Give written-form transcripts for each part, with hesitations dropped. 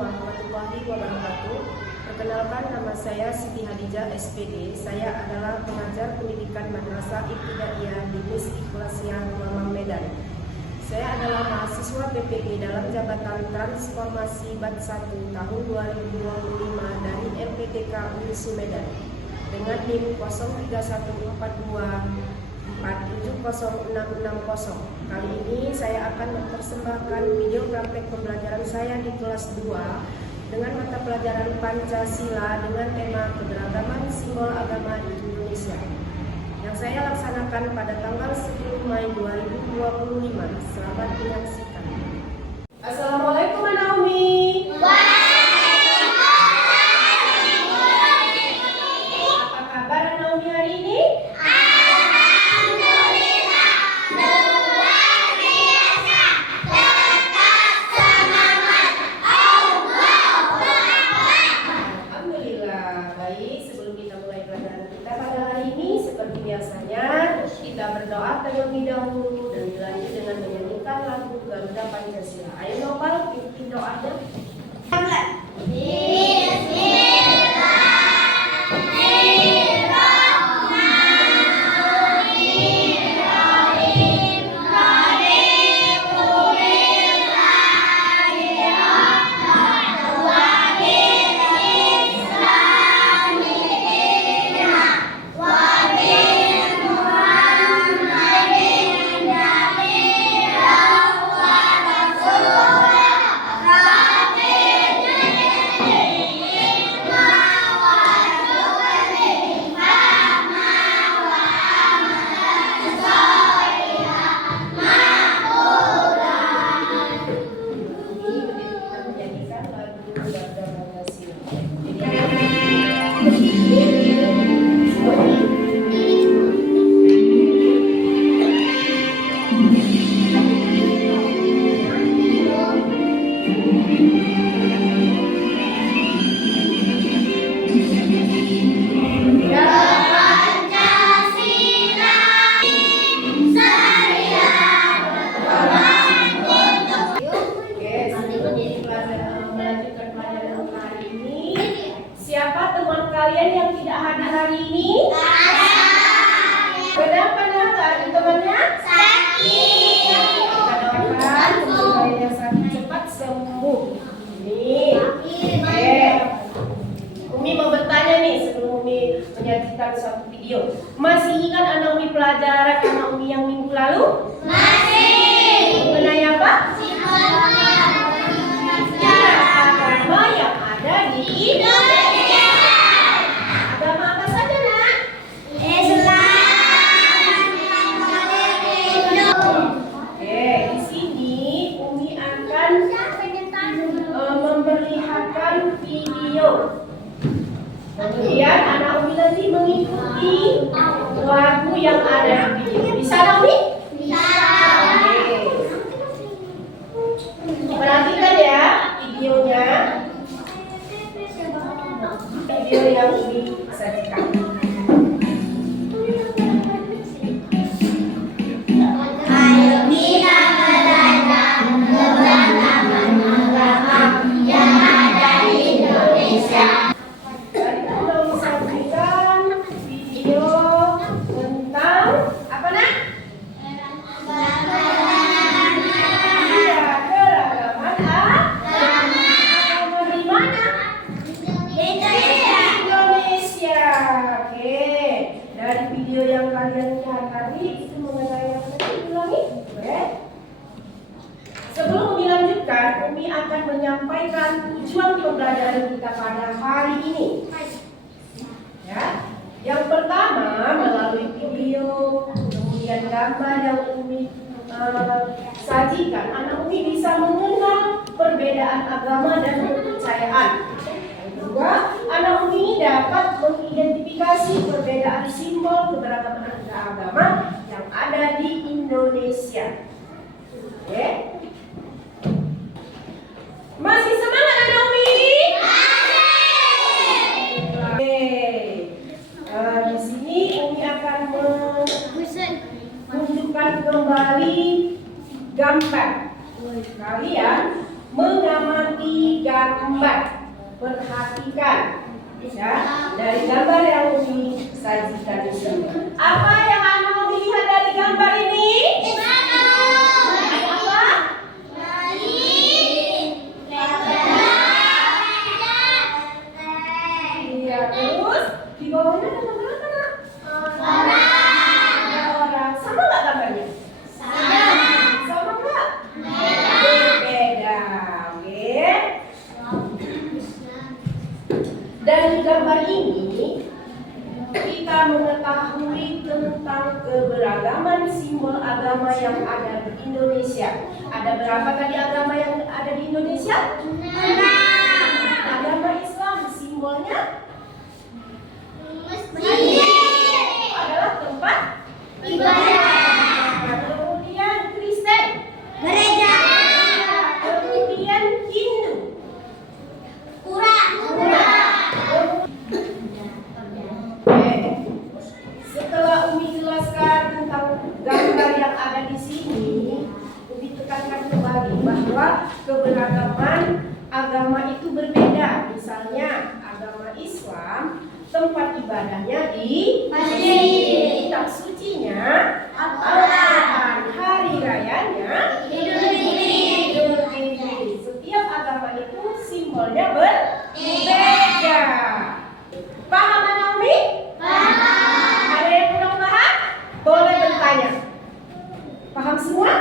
warahmatullahi wabarakatuh. Perkenalkan, nama saya Siti Hadijah SPD. Saya adalah pengajar pendidikan Madrasah Ibtidaiyah di Istiqlal Mamam Medan. Saya adalah mahasiswa PPG dalam jabatan transformasi BAT 1 tahun 2025 dari LPTK UNSU Medan dengan NIM 031424700660. Kali ini saya akan mempersembahkan video praktek pembelajaran saya di kelas 2 dengan mata pelajaran Pancasila dengan tema keberagaman simbol agama di Indonesia yang saya laksanakan pada tanggal 10 Mei 2025. Selamat menyaksikan. Assalamualaikum Naomi. Apa kabar Naomi hari ini? Biasanya kita berdoa terlebih dahulu dan dilanjut dengan menyanyikan lagu Garuda Pancasila. Ayo Nopal, bikin doanya. Siapa teman kalian yang tidak hadir hari ini? Kenapa nggak ada temannya? Sakit. Kita doakan semoga yang sakit cepat sembuh. Nih. Umi mau bertanya nih sebelum Umi menyajikan suatu video. Masih ingat anak Umi pelajaran anak Umi yang minggu lalu? Masih. Mengenai apa? Agama yang ada di Indonesia. Agama apa saja, Nak? Di sini Umi akan memperlihatkan video. Kemudian anak Umi nanti mengikuti lagu yang ada di video. Bisa, Umi? Bisa. Perhatikan ya videonya. Video yang Umi sajikan. Video yang kalian lihat tadi itu mengenai yang tadi ulangi, boleh? Sebelum Umi lanjutkan, Umi akan menyampaikan tujuan pembelajaran kita pada hari ini. Ya, yang pertama melalui video, kemudian gambar yang Umi sajikan, anak Umi bisa mengenal perbedaan agama dan kepercayaan. Kedua, anak Umi dapat mengidentifikasi perbedaan simbol keberagaman agama yang ada di Indonesia. Oke? Masih semangat anak Umi? Oke. Di sini Umi akan menunjukkan kembali gambar. Kalian mengamati gambar. Perhatikan ya, dari gambar yang Umi sajikan ini. Apa yang Anda mau lihat dari gambar ini? Apa? Iya, terus di bawahnya ada gambar apa, Nak? Ada orang. Sama nggak gambarnya? Sama nggak? Beda. Oke. Dari gambar ini kita mengetahui tentang keberagaman simbol agama yang ada di Indonesia. Ada berapa tadi agama yang ada di Indonesia? Agama Islam simbolnya adalah tempat ibadah. Kemudian Kristen, gereja. Kemudian Hindu, pura. Setelah Umi jelaskan tentang gambar yang ada di sini, Umi tekankan kembali bahwa keberagaman agama itu berbeda. Misalnya agama Islam tempat ibadahnya di masjid, kitab sucinya Al-Quran, hari rayanya Idul Fitri. Setiap agama itu simbolnya berbeda. Paham Naomi? Paham. Ada yang kurang paham? Boleh bertanya. Paham semua?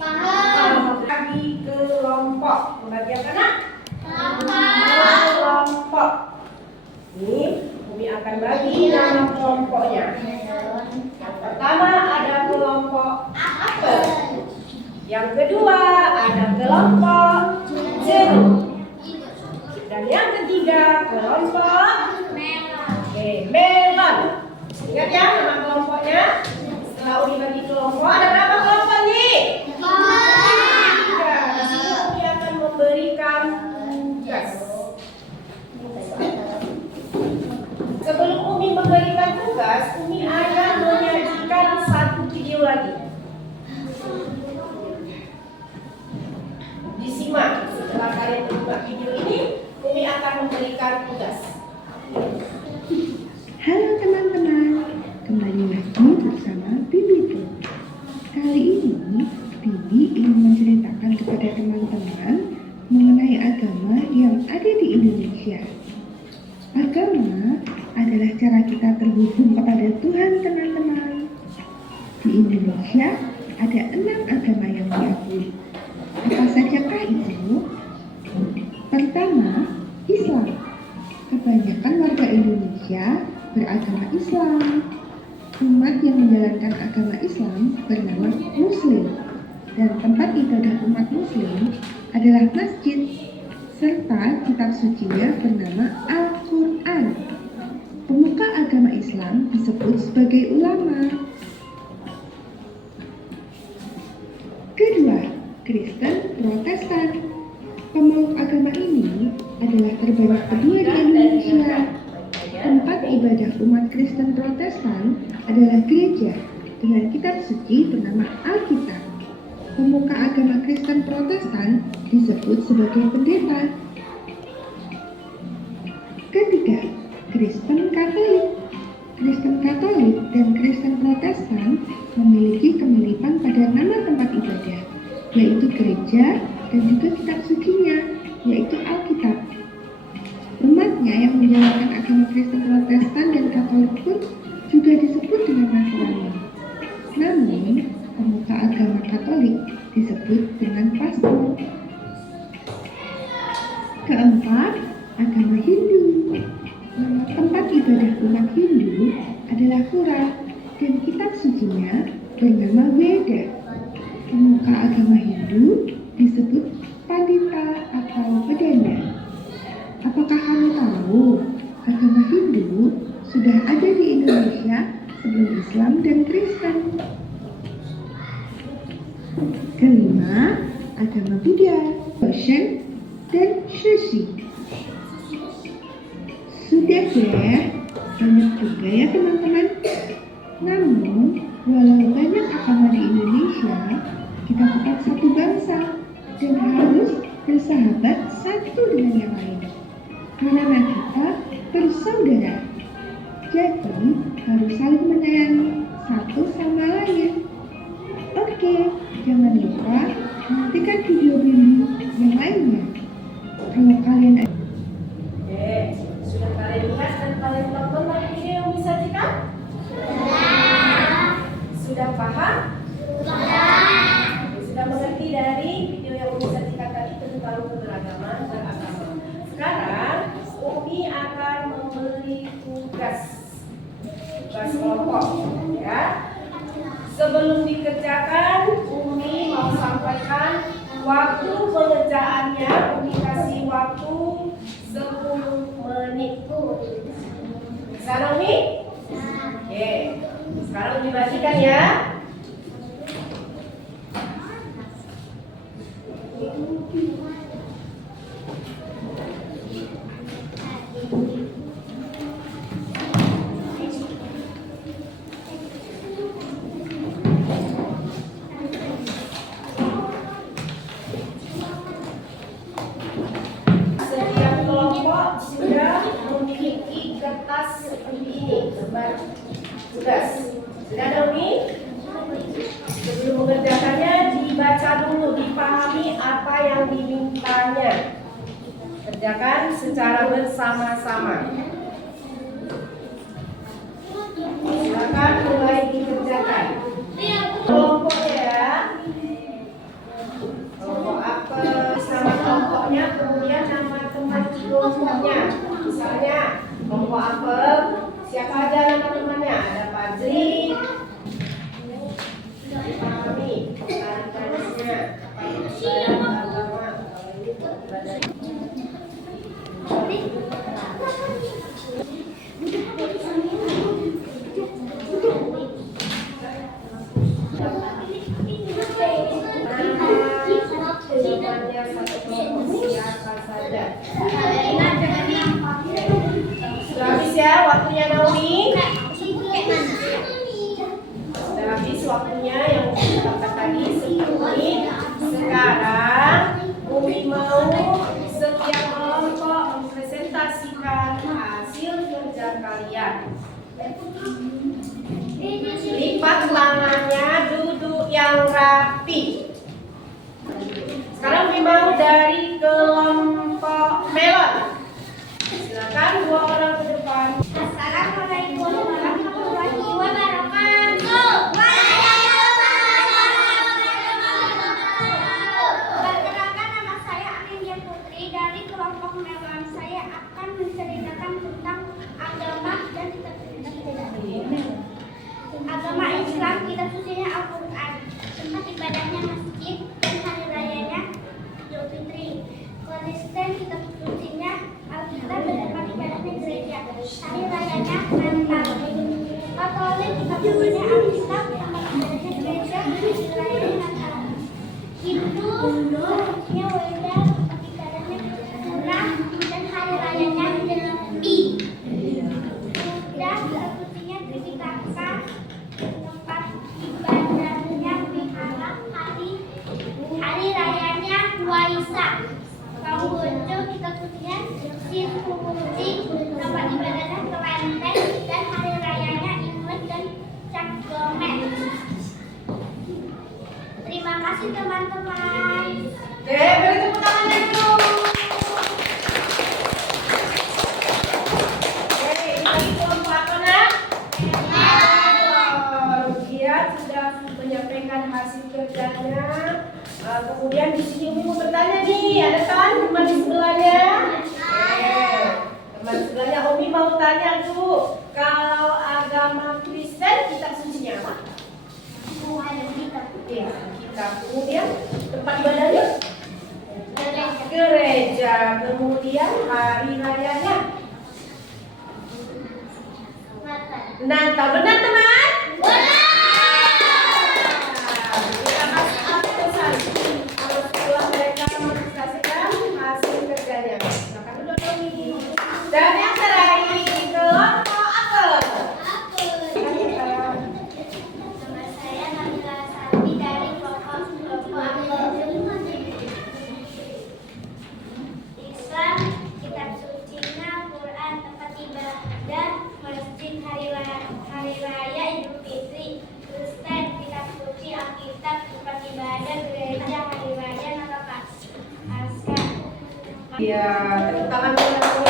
Paham. Bagi kelompok. Pembagian anak? Kelompok. Ini Umi akan bagi nama kelompoknya. Yang pertama ada kelompok apel. Yang kedua ada kelompok jeruk. Dan yang ketiga kelompok melon. Ingat ya nama kelompoknya. Setelah Umi bagi kelompok, ada berapa kelompok nih? 3. Di sini Umi akan memberikan tugas. Sebelum Umi memberikan tugas, Umi akan menyajikan satu video lagi. Disimak. Setelah kalian membuka video ini, Umi akan memberikan tugas. Halo teman-teman, kembali lagi bersama Bibi. Kali ini Bibi ingin menceritakan kepada teman-teman mengenai agama yang ada di Indonesia. Agama adalah cara kita terhubung kepada Tuhan, teman-teman. Di Indonesia ada 6 agama yang diakui. Apa sajakah itu? Pertama, Islam. Kebanyakan warga Indonesia beragama Islam. Umat yang menjalankan agama Islam bernama Muslim, dan tempat ibadah umat Muslim adalah masjid, serta kitab sucinya bernama Al-Quran. Pemuka agama Islam disebut sebagai ulama. Kedua, Kristen Protestan. Pemeluk agama ini adalah terbanyak kedua di Indonesia. Tempat ibadah umat Kristen Protestan adalah gereja dengan kitab suci bernama Alkitab. Pemuka agama Kristen Protestan disebut sebagai pendeta. Ketiga, Kristen Katolik. Kristen Katolik dan Kristen Protestan memiliki kemiripan pada nama tempat ibadah, yaitu gereja dan juga kitab sucinya, yaitu Alkitab. Umatnya yang menjalankan agama Kristen Protestan dan Katolik pun juga disebut dengan Nasrani. Namun, pemuka agama Katolik disebut dengan pastor. Keempat, agama Hindu. Nama tempat ibadah umat Hindu adalah Pura dan kitab sucinya bernama Veda. Pemuka agama Hindu disebut Pandita atau Pedanda. Apakah kamu tahu agama Hindu sudah ada di Indonesia sebelum Islam dan Kristen? Kelima, agama Buddha, Shen, dan Sushi. Sudah deh, banyak juga ya teman-teman. Namun, walau banyak agama di Indonesia, kita tetap satu bangsa dan harus bersahabat satu dengan yang lain. Karena kita bersaudara, jadi harus saling menyayangi satu sama lain. Oke, jangan lupa nantikan video-video yang lainnya. Kalau kalian Sudah kalian lihat dan kalian tonton tadi video yang disajikan? Sudah paham? Sudah mengerti dari video yang disajikan tadi tentang keberagaman beragama. Sekarang Umi akan memberi tugas kelompok, ya. Sebelum dikerjakan, Umi mau sampaikan waktu pengerjaannya. Umi kasih waktu 10 menit. Bisa Umi? Oke. Sekarang Umi bagikan ya. Sudah memiliki kertas seperti ini, tugas. Sudah ada Umi? Sebelum mengerjakannya dibaca dulu, dipahami apa yang dimintanya. Kerjakan secara bersama-sama. Silakan mulai dikerjakan. Kelompoknya ya. Kelompok apa? Nama kelompoknya, kemudian nama teman kelompoknya. Misalnya kelompok apel, siapa aja nama temannya? Ada Fajri. Dipahami tarikannya, agama. Sudah habis ya waktunya Naomi? Sudah habis waktunya yang ditetapkan tadi 10 menit. Sekarang Umi mau setiap kelompok mempresentasikan hasil kerja kalian. Lipat tangannya, duduk yang rapi. Sekarang Umi mau dari kelompok melon. Silakan 2 orang ke depan. Assalamualaikum warahmatullahi wabarakatuh. Perkenalkan, nama saya Amelia Putri dari kelompok melon. Saya akan menceritakan tentang agama dan agama Islam, kitab sucinya Al-Quran, tempat ibadahnya masjid dan hari rayanya Idul Fitri. Kristen, kitab sucinya Alkitab dan tempat ibadahnya gereja, hari rayanya Natal. Katolik, kitab sucinya Alkitab, tempat ibadahnya gereja, hari rayanya Natal. Hindu, kitab sucinya Weda, tempat ibadahnya Murah dan hari rayanya Nyepi. Buddha, kitab sucinya Tripitaka, tempat ibadahnya Wihara, hari rayanya Waisak. Kamboja, kitab sucinya Sifuji, tempat ibadahnya Kelenteng dan hari rayanya Imlek dan Cap Gomeh. Terima kasih teman-teman. Beri tepuk tangan dulu. Ini kelompok apa nak? Dia sudah menyampaikan hasil kerjanya. Kemudian di sini Umi mau bertanya nih, ada kan teman di sebelahnya? Teman sebelahnya Umi mau tanya tuh, kalau agama Kristen kitab sucinya apa? Iya, kitab. Kemudian tempat ibadahnya? Gereja. Kemudian hari rayanya? Natal. Benar teman? Dan yang terakhir kelompok apa? Nama saya Nabila Sarti dari kelompok apel. Ya, tepuk tangan dulu.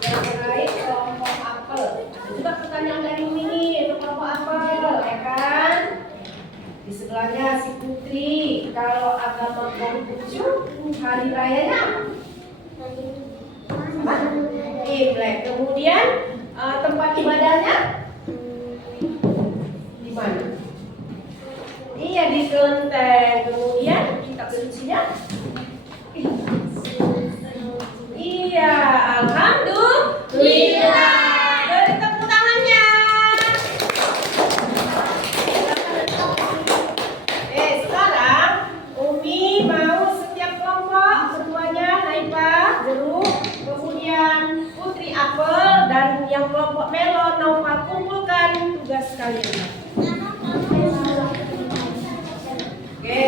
Yang lain kelompok apel. Ada juga pertanyaan dari Umi itu kelompok apel, ya kan? Di sebelahnya si Putri. Kalau agama Konghucu, hari rayanya apa? Imlek. Kemudian tempat ibadahnya di mana? Iya, di kelenteng. Kemudian kitab sucinya? Iya, alhamdulillah. Beri tepuk tangannya. Sekarang Umi mau setiap kelompok ketuanya Naipa, Jeruk, kemudian Putri Apel dan yang kelompok Melon Naufal kumpulkan tugas kalian. Oke,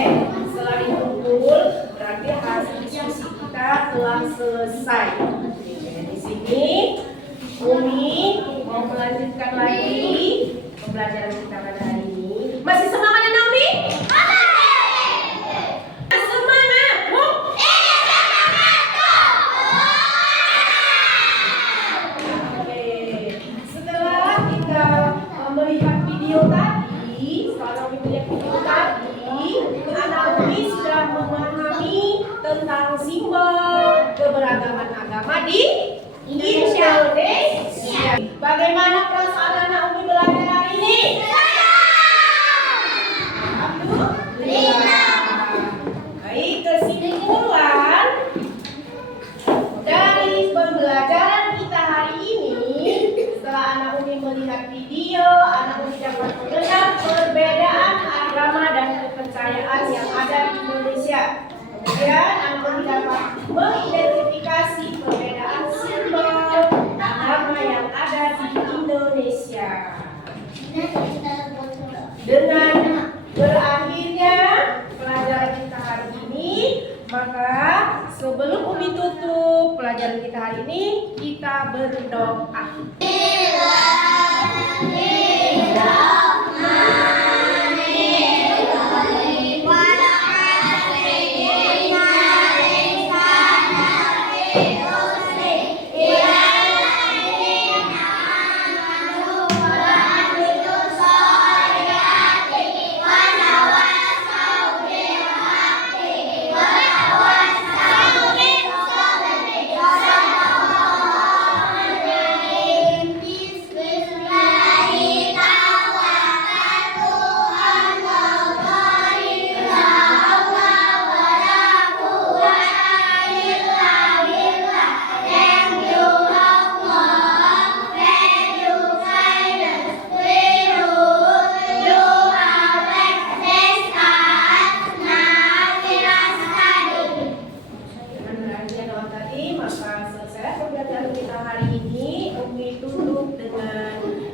setelah dikumpul berarti hasil diskusi kita telah selesai. Oke, di sini Umi mau melanjutkan lagi pembelajaran kita pada hari ini. Masih semangat ya Naomi? Semangat, Bu? Oke, setelah kita melihat video tadi, setelah melihat video tadi, anak Umi sudah memahami tentang simbol keberagaman agama di Indonesia. Bagaimana perasaan anak Umi belajar hari ini? Alhamdulillah. Baik, kesimpulan dari pembelajaran kita hari ini, setelah anak Umi melihat video, anak Umi dapat mengenal perbedaan agama dan kepercayaan yang ada di Indonesia. Kemudian anak Umi dapat mengidentifikasi perbedaan simbol agama yang ada di Indonesia. Dengan berakhirnya pelajaran kita hari ini, maka sebelum Umi tutup pelajaran kita hari ini, kita berdoa.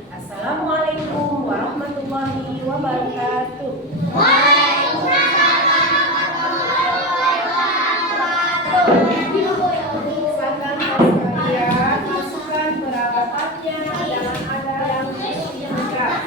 Assalamualaikum warahmatullahi wabarakatuh. Masukkan peralatannya, jangan ada yang tidak.